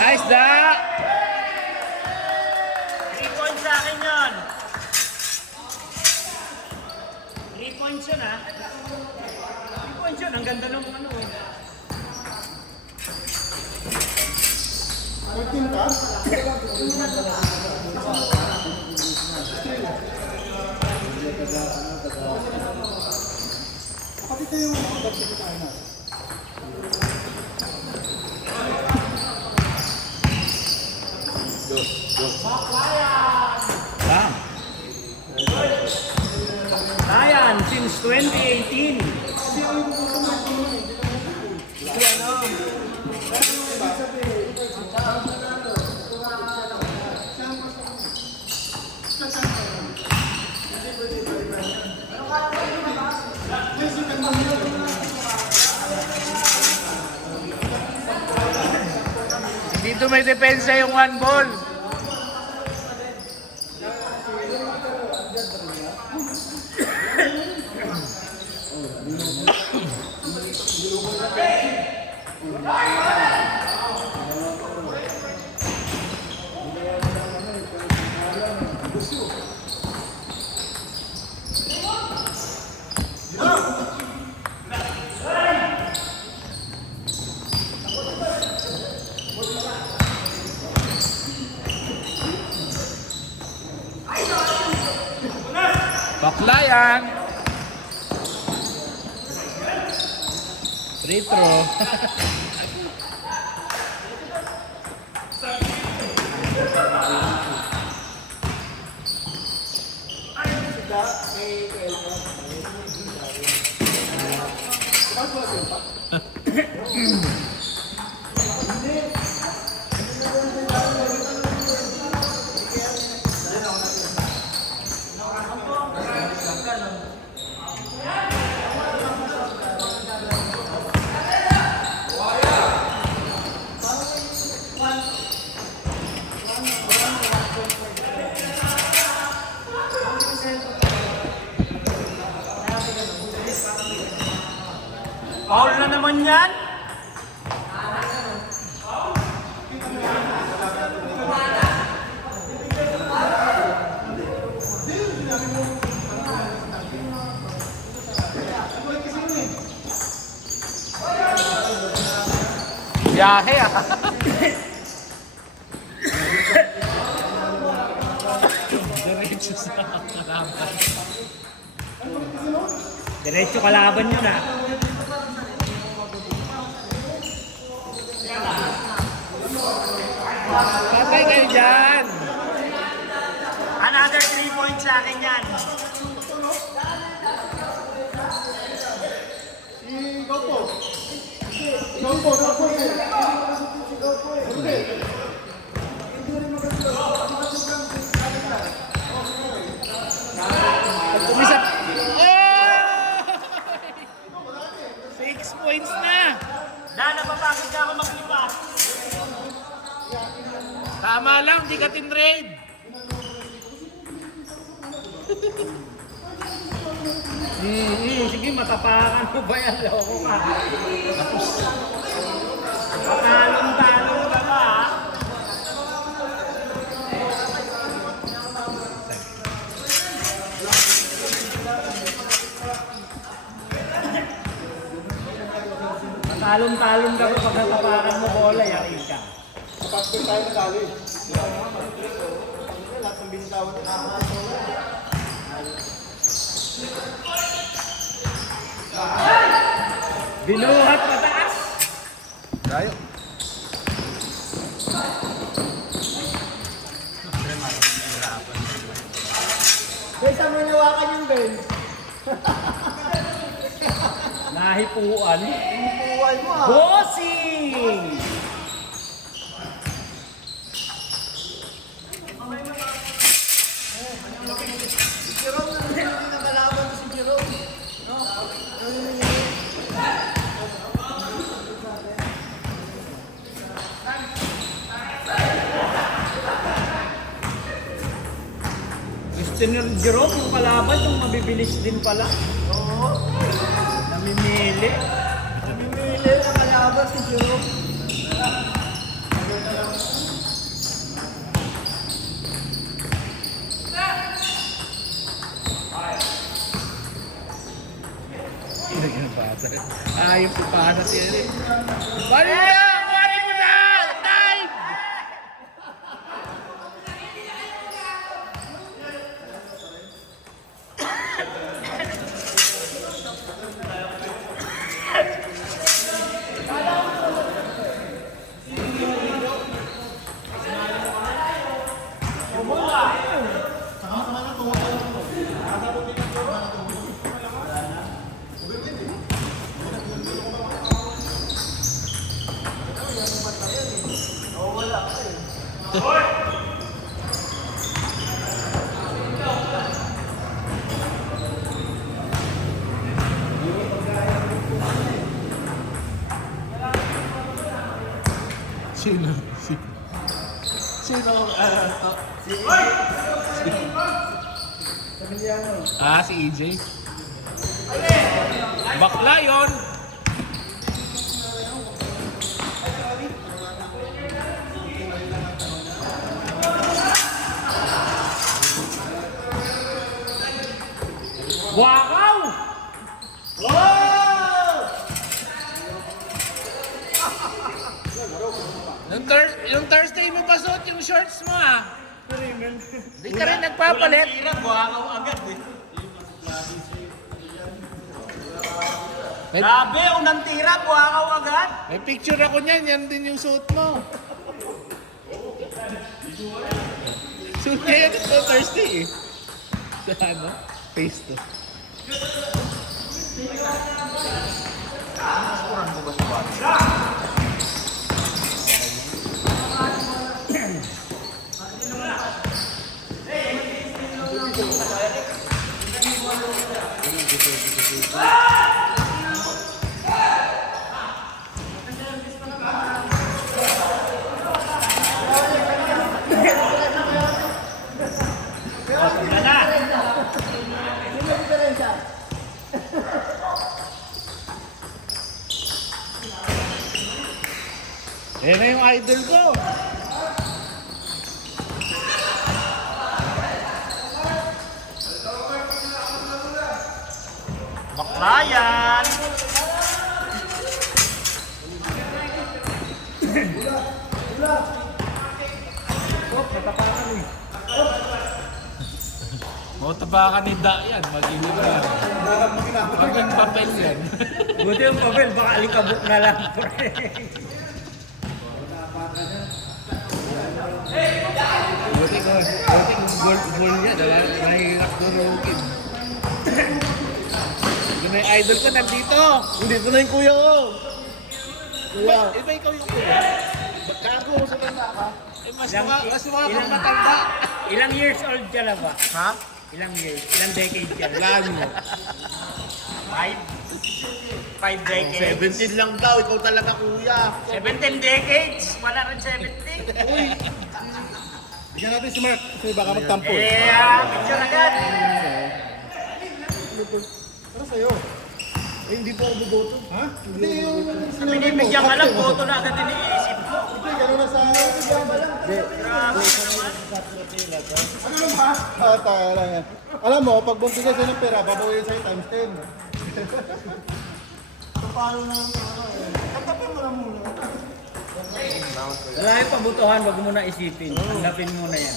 Nice da! 3 points sa akin yun. 3 points yun ha. 3 points yun. Ang ganda ng ano eh. 14 ka? Kapatid kayo yung mga tayo na. Bam! Ryan, since 2018. Dito may depensa yung one ball. Bakla yan. Free throw. Foul na naman yan. Biyahe ah. Diretso sa kalaban. Diretso kalaban yun ah. Patay kayo dyan. Another 3 points sa akin yan. Umisa. Oh! 6 points na. Dahil napapagod na ako maglipas. Tama lang, di ka tinrade. Sige, matapakan mo ba yan? Loko ka. Patalong-talong ka ba? Patalong-talong ka ba pag natapakan mo bola, yari ka. Kapatid tayo na dali. Lahat ng binitawan nila. Binuhat pataas. Tayo. Guys, saan mo nawakan yung Ben? Nahipuan. Inupuan mo ah. Bossing! Si Jerome na hindi nakalaban si Jerome. No? Gusto ni Jerome, yung kalaban, yung mabibilis din pala. Oo. Namimili. Namimili ang kalaban si Jerome. Ayop ko pa na siya rin. Bali na! Bali mo na! Time! Sino? Sino? Si EJ. Bakla yun. Wakaw! Yung Thursday mo pa suot yung shorts mo ah. Di ka rin nagpapalit. Hirap, wakaw agad eh. May, Grabe, unang tira, wakaw agad. may picture ako niyan, yan din yung suot mo. Suot niya yan ito Thursday eh. Sa ano? Face to. Wala na. Ano yung diferensya? Eh na yung idol ko. Baklayan. O tabakan ni Da yan, mag-ilig yan. Maging papel yan. Buti yung papel, baka alikabok na lang. Buti ko gold yan, nahihirap durugin. Yun na yung idol ko, nandito. Dito na yung kuya ko. Kuya. Iba ikaw yung kuya. Kago, sa tanda ka. Eh, mas mga kang matanda. Ilang years old ka na ba? Ha? Ilang years? Ilang decade ka na? Lalo. 5 decades. 17 lang daw, ikaw talaga kuya. 17 decades? Wala rin 70. Bigyan natin si Mark, kasi baka magtampo. Picture agad. Para sa'yo. Eh, hindi po ako buboto. Ha? Hindi yung sinabi mo. Binibigyan ka lang, boto na agad iniisip mo. Hindi, gano'n na sa akin. Bigyan ka lang. Ano lang ba? Tayo lang yan. Alam mo, pag buntis ka ng pera, babawiin sa'yo times 10. So, paano na ang Katapin mo na muna. Wala yung pabutuhan, wag mo na isipin. Hanapin mo na yan.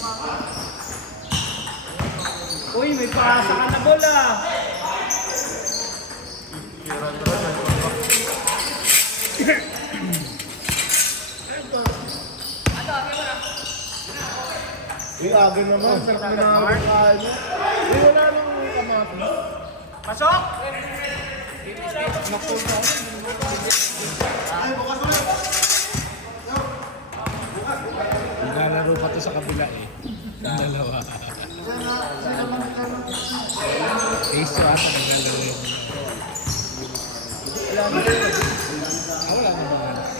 Uy, may paasa ka na bola. Agad naman, sarap na nakakain mo. Wala nang kamatis. Pasok! Ay, bukas ulit. Naglalaro pa to sa kabila eh. Yung dalawa. Ace to ata naglalaro yung... Wala na ba?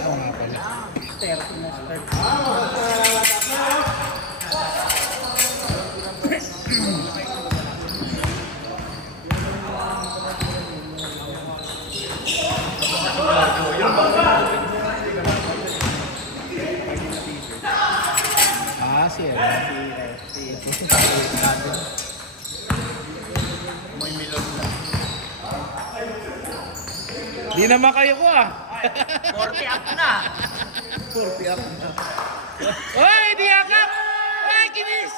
Oo nga pala. 30 na start. May milon na. Di naman kayo ko ah. 40 up na. 40 up na. Oy, di akap! Oy, kinis!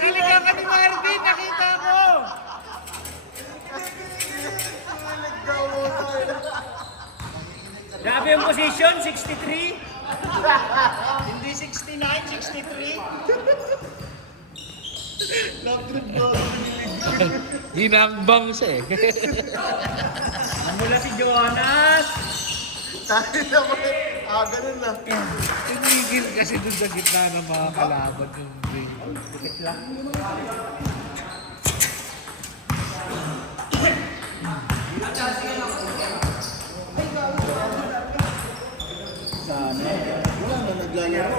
Kinigang ka ni Marvin, nakita ko! Grabe yung position, 63. Hindi 69, 63. Hinakbang siya eh. Mula si Jonas. Tayo naman. Ganun na. Tinigil kasi dun sa gitna ng mga kalaban yung ring. Wala na naglalaro.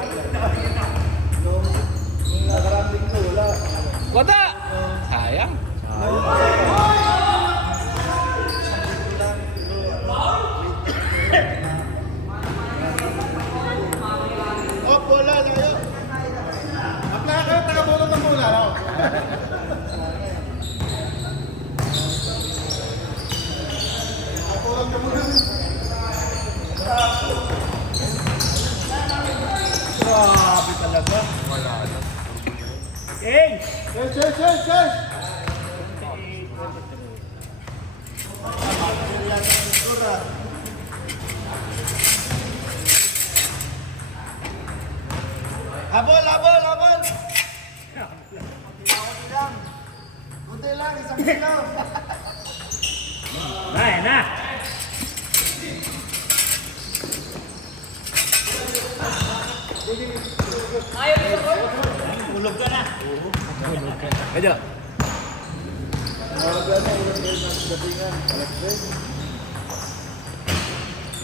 Nung nakarating ko, wala. Wala! Sayang. Oh, bola tayo. Apla kayo, taga-bolot ng bola. No? Bolot ng bola. Grabe talaga. Wala na. Hey! Yes, yes, yes, yes! Habol, habol, habol! Buti lang, isang kilo. Ayan na. Tulog ka na. Kaya.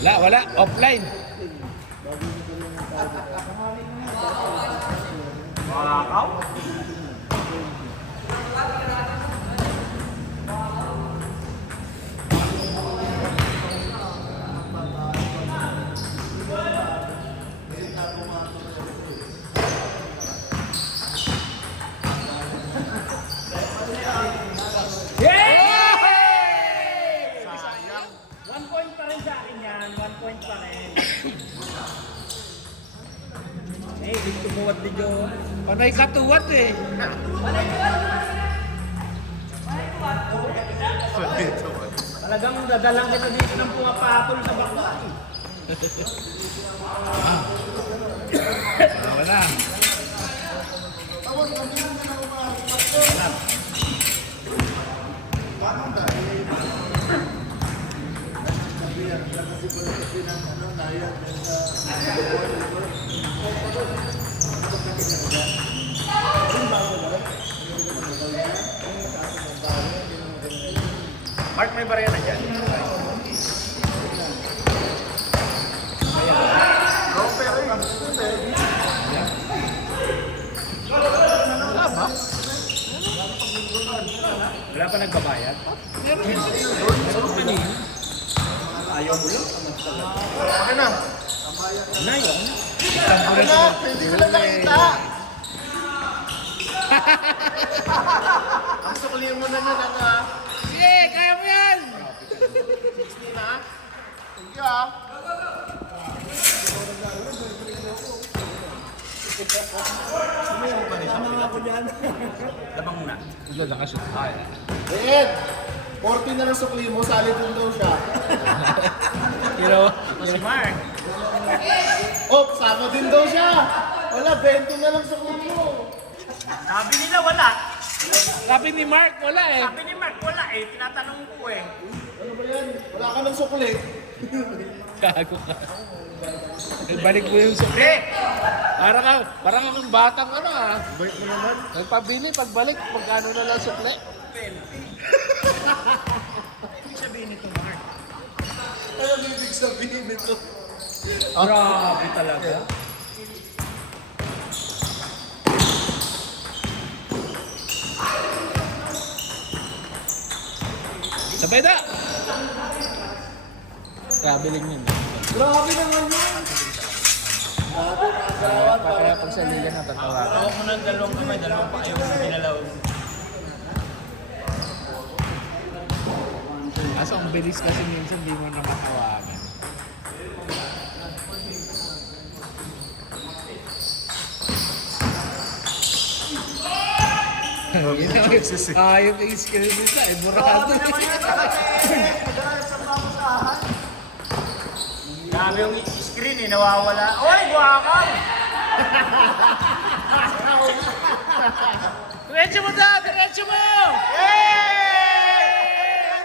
Wala. Offline. Makakaw? Yay! 1 point pa rin sa akin yan. 1 point pa rin. Hey, dito buwat ni Joe. Panay katuwat eh. Talagang dadalang kita dito ng pumapatol sa bakla eh. Wala. Mark, may barya na dyan. Wala pa nagbabayad? Ayaw mo lang. Okay na. Ayaw na. Okay na, hindi ko lang nakita. Ang suklihan mo na na lang ha. Sige, kaya mo yan! 16 na. Thank you ah. Labang muna. Ito na kasi. Ed, 40 na lang sukli mo, salid din daw siya. Pero, Ako si Mark. Oh, sama din daw siya. Wala, 20 na lang sukli mo. Sabi nila wala. sabi ni Mark, wala eh. Sabi ni Mark wala eh. Tinatanong ko eh. Ano ba yan? Wala ka ng sukli. Gago ka. Balik mo yung sukli. Parang akong batang ano ah. Bait mo naman. Nagpabili, pagbalik, magkano na lang sukli. Ibig sabihin nito Mark. Ano ang ibig sabihin nito? Grabe talaga. Sabay na! Kaya bilhin yun. Grabe naman yun! Grabe, nakagalawan. Kaya pag sa liga natatawagan. Ako ko ng dalawang kamay, dalawang pa ayaw na pinalaw. Kaso ang bilis kasi minsan di mo na matawagan. Ayok yung skill nila, eh, burado. Grabe yung screen eh, nawawala. Oy, buhakaw! Diretso mo da! Diretso mo!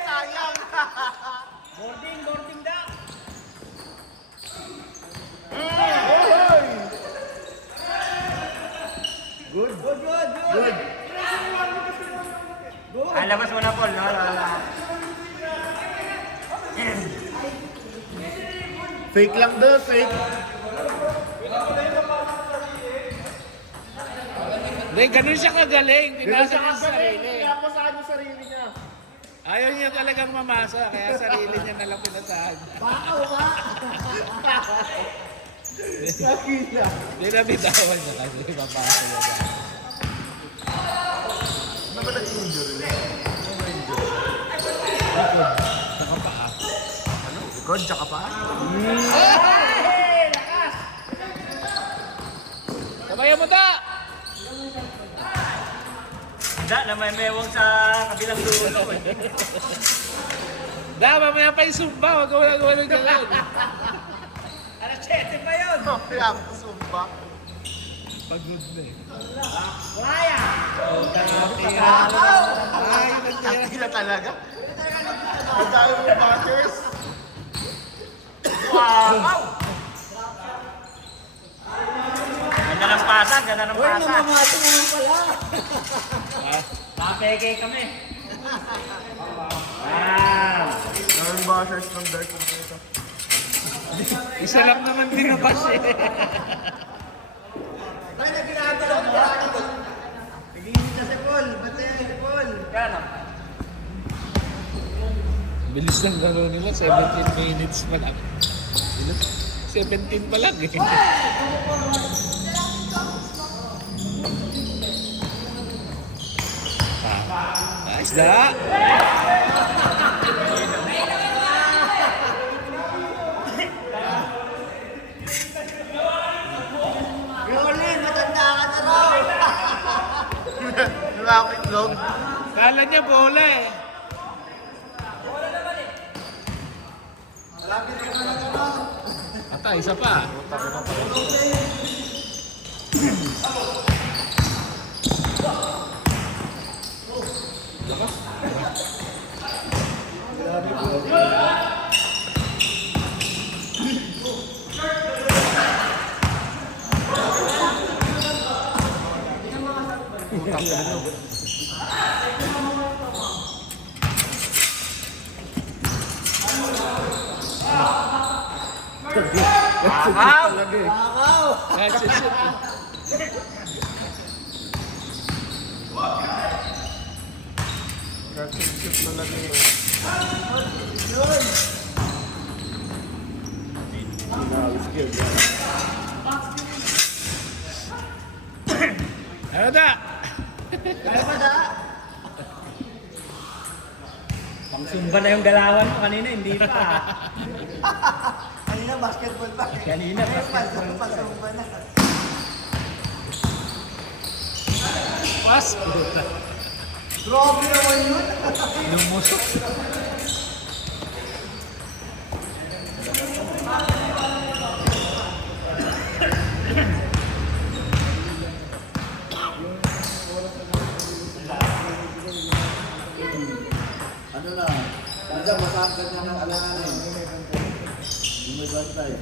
Sayang! Boarding, boarding da! Good. Good, good, good. Labas mo na, Paul. No? Fake lang doon, fake. Hindi, ganun siya kagaling. Pinasa niya sa sarili. Pinapasahan yung sarili niya. Ayaw niya talagang mamasa, kaya sarili niya nalang pinasahan. Bakaw ba? Nakita. Hindi na bitawan niya kasi papasa niya. Ano ba nag-injury? Saka paa. Ano? Likod, tsaka pa? Sabayan mo da! Da, na may mewang sa kabilang dulo eh. Da, mamaya pa yung sumba. Huwag ka walang gano'n. Alas 7 pa yun! Kaya, sumba. Pagod na eh. Waya! Ay, nagtira. Tila talaga. Ang dami mo batters. Wow! Ganda ng pasan, ganda ng pasan. namamato naman pala. Napeke kami. Wow! Daming bashers ng Dark Knight. Isa lang naman binabas eh. Ay, nagginagawa mo. Nag-iinit na si Paul. Ba't na yan si Paul? Gano? Bilis ng laro nila, 17 minutes pa lang. 17 pa lang eh. Nice da! Rolling, matanda ka na raw. Wala itlog. Kala niya bola eh. Ata, isa pa. Wow! That's it. Shoot talaga yun. Ano da? Pangsumba na yung galawan mo kanina, hindi pa. Kanina basketball pa. Kanina, basketball. Pasumba na. Pas, puta. Grabe naman yun. Lumusok. Ano na? Hindi masakit na ng alanganin. Hindi may bantay.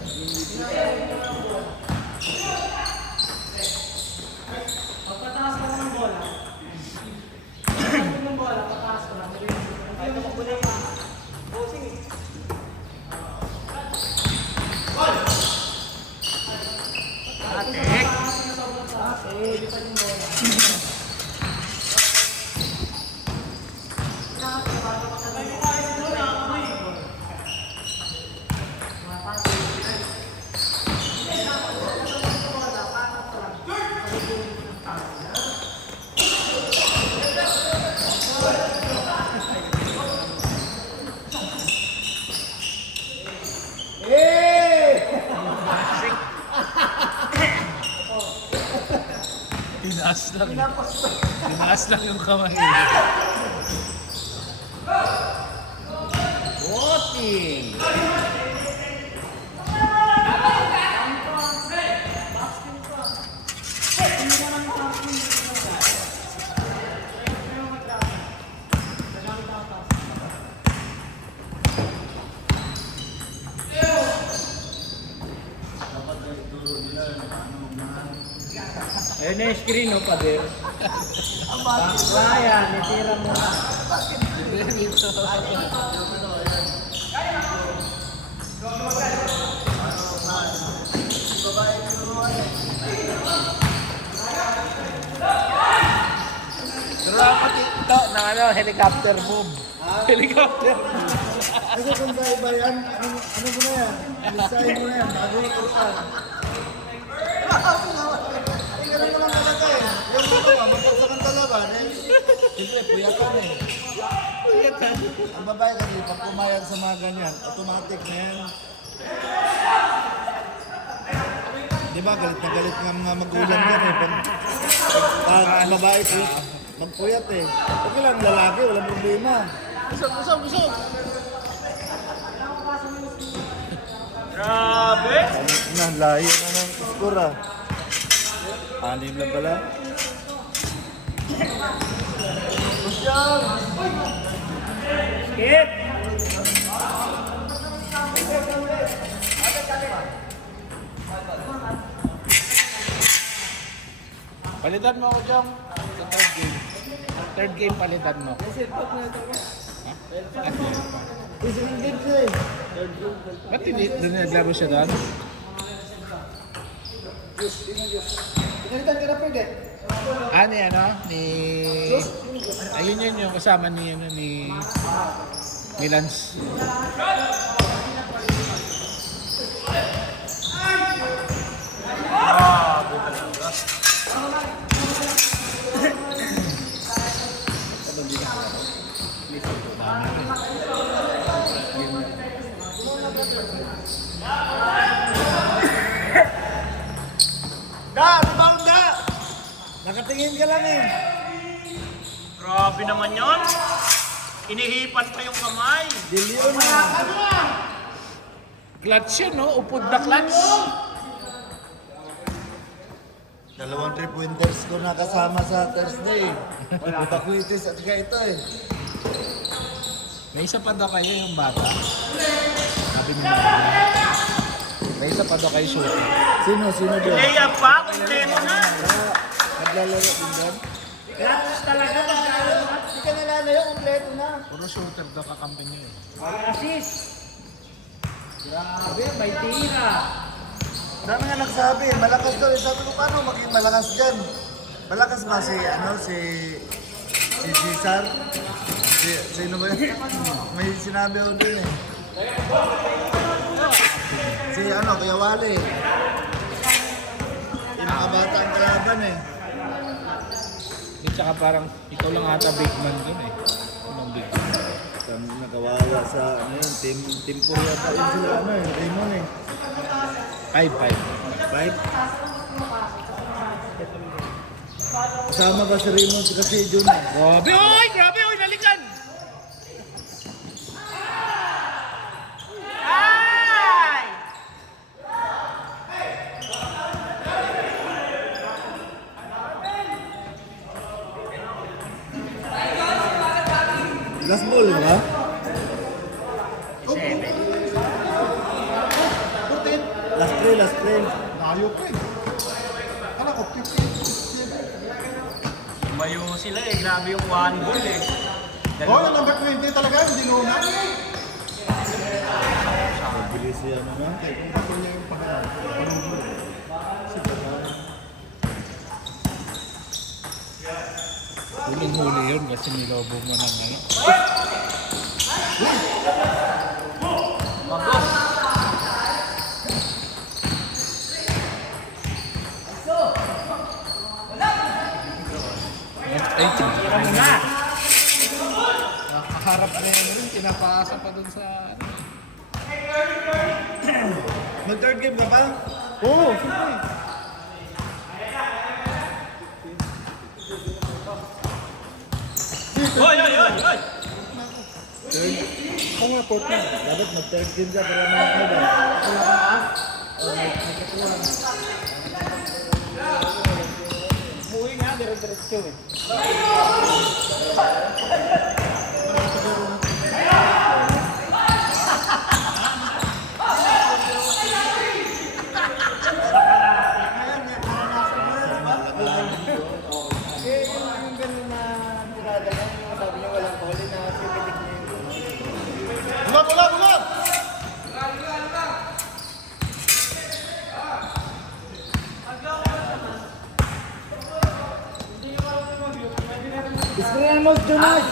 Tinaas lang. Tinaas lang yung kamay. Boting! Ayun na yung screen, no, pader. Kaya, nitira mo na. Dito. Pero ako dito na ano, helicopter move. Helicopter move. Kasi kung sa iba yan, ano mo na yan? Design mo na yan, bago ito ka. Ay, ganun naman talaga eh. Yung ito, mapagsakan talaga. Siyempre, puyatan eh. Puyatan. Ang babae kasi, pag pumayag sa mga ganyan, automatic na yan. Di ba, galit na galit nga mga magulang yan eh. Pag ang babae ko, magpuyat eh. Okay lang, lalaki, walang problema. Busog. Grabe! Na, layo na ng score ah. 6 lang pala. Skip! Palitan mo ako dyan sa third game. Third game palitan mo. Isa ng game siya eh. Ba't hindi doon naglaro siya doon? Pinalitan ka na pwede. Ni ano? Ni... Ayun yun yung kasama ni ano ni Lance. Rebound na! Nakatingin ka lang eh. Grabe naman yon. Inihipan pa yung kamay. Dilyon na. Clutch yun, no? Upod na clutch. 2 3-pointers ko nakasama sa Thursday. Bakuitis at saka ito eh. May isa pa daw kayo yung bata. Sabi niya. May isa pa daw kayo shooter. Sino doon? Leia pa, kumpleto na. Naglalaro din doon? Clutch talaga magkano. Hindi ka nalalayo, kompleto na. Puro shooter daw kakampi niyo eh. May assist. Grabe, may tira. Dami nga nagsabi, malakas daw. Sabi ko, paano maging malakas dyan? Malakas ba si Cesar? Sino ba yun? May sinabi ako dun eh. Si Kuya Wally. Yung mga bata ang kalaban eh. At saka parang ikaw lang ata big man dun eh. Unang big man. Kami nakawala sa team po yata yun sila Raymond eh. 5-5. 5? Kasama ba si Raymond kasi Jun eh? Grabe, oy! Grabe, oy! Nalikan! Ay! Last ball ba? Last play. Layo pa eh. Kala ko, 50. Mayo sila eh. Grabe yung one goal eh. Oh, yung number 20 talaga, hindi luna. Bilis yan naman. Kung bago niya yung panahon mo. Huling-huli yun kasi nilobog mo na ngayon. Ay, Tira mo na. nakaharap na yan rin. Pinapasa pa dun sa... Mag-third game ka ba? Oo, siyempre. Hoy, hoy, hoy, hoy! Kung nga, fourth na. Dapat mag-third game siya para makakay ba? Buhay nga, dire-diretso eh. Bulat, bulat, bulat! Israel mo, Jonas!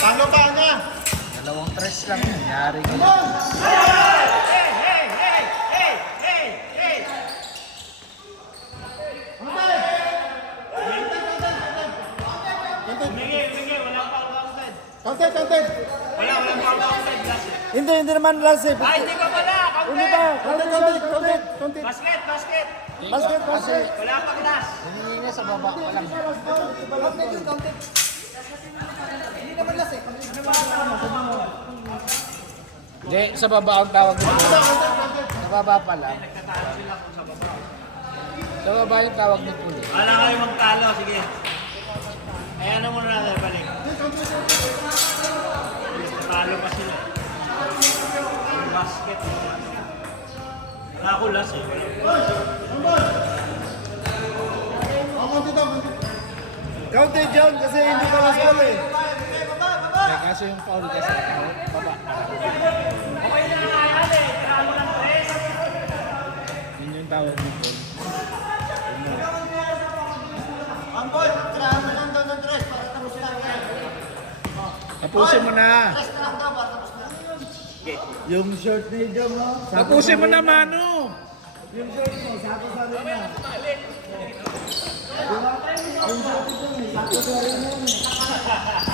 Paano ba niya? Dalawang tres lang yun. Yari ka. Hey, hey, hey, hey, hey, hey! Humingi, wala pa ako outside. Counted, counted! Wala pa ako outside, last eh. Hindi naman last eh. Ay, hindi ka pala, Hindi counted! ba? Counted, counted, counted, counted! Basket, basket! Basket, basket. Wala pa class. Hinihingi nga sa baba. Walang. Hindi, sa baba ang tawag nito. Sa baba pa lang. Sa baba yung tawag nito. Wala kayo magtalo, sige. Ay, ano muna natin, balik. Talo pa sila. Yung basket. Wala ko last eh. Counted daw, counted. Counted John kasi hindi ka last ball eh. Kaso yung foul kasi baba. Okay na nga yan eh. Talo ng tres. Yun yung tawag nito. Tapusin mo na. Yung short ni John mo. Tapusin mo na, Mano. Yung short mo, sako-sako na. Yung short ni John, sako-sako na.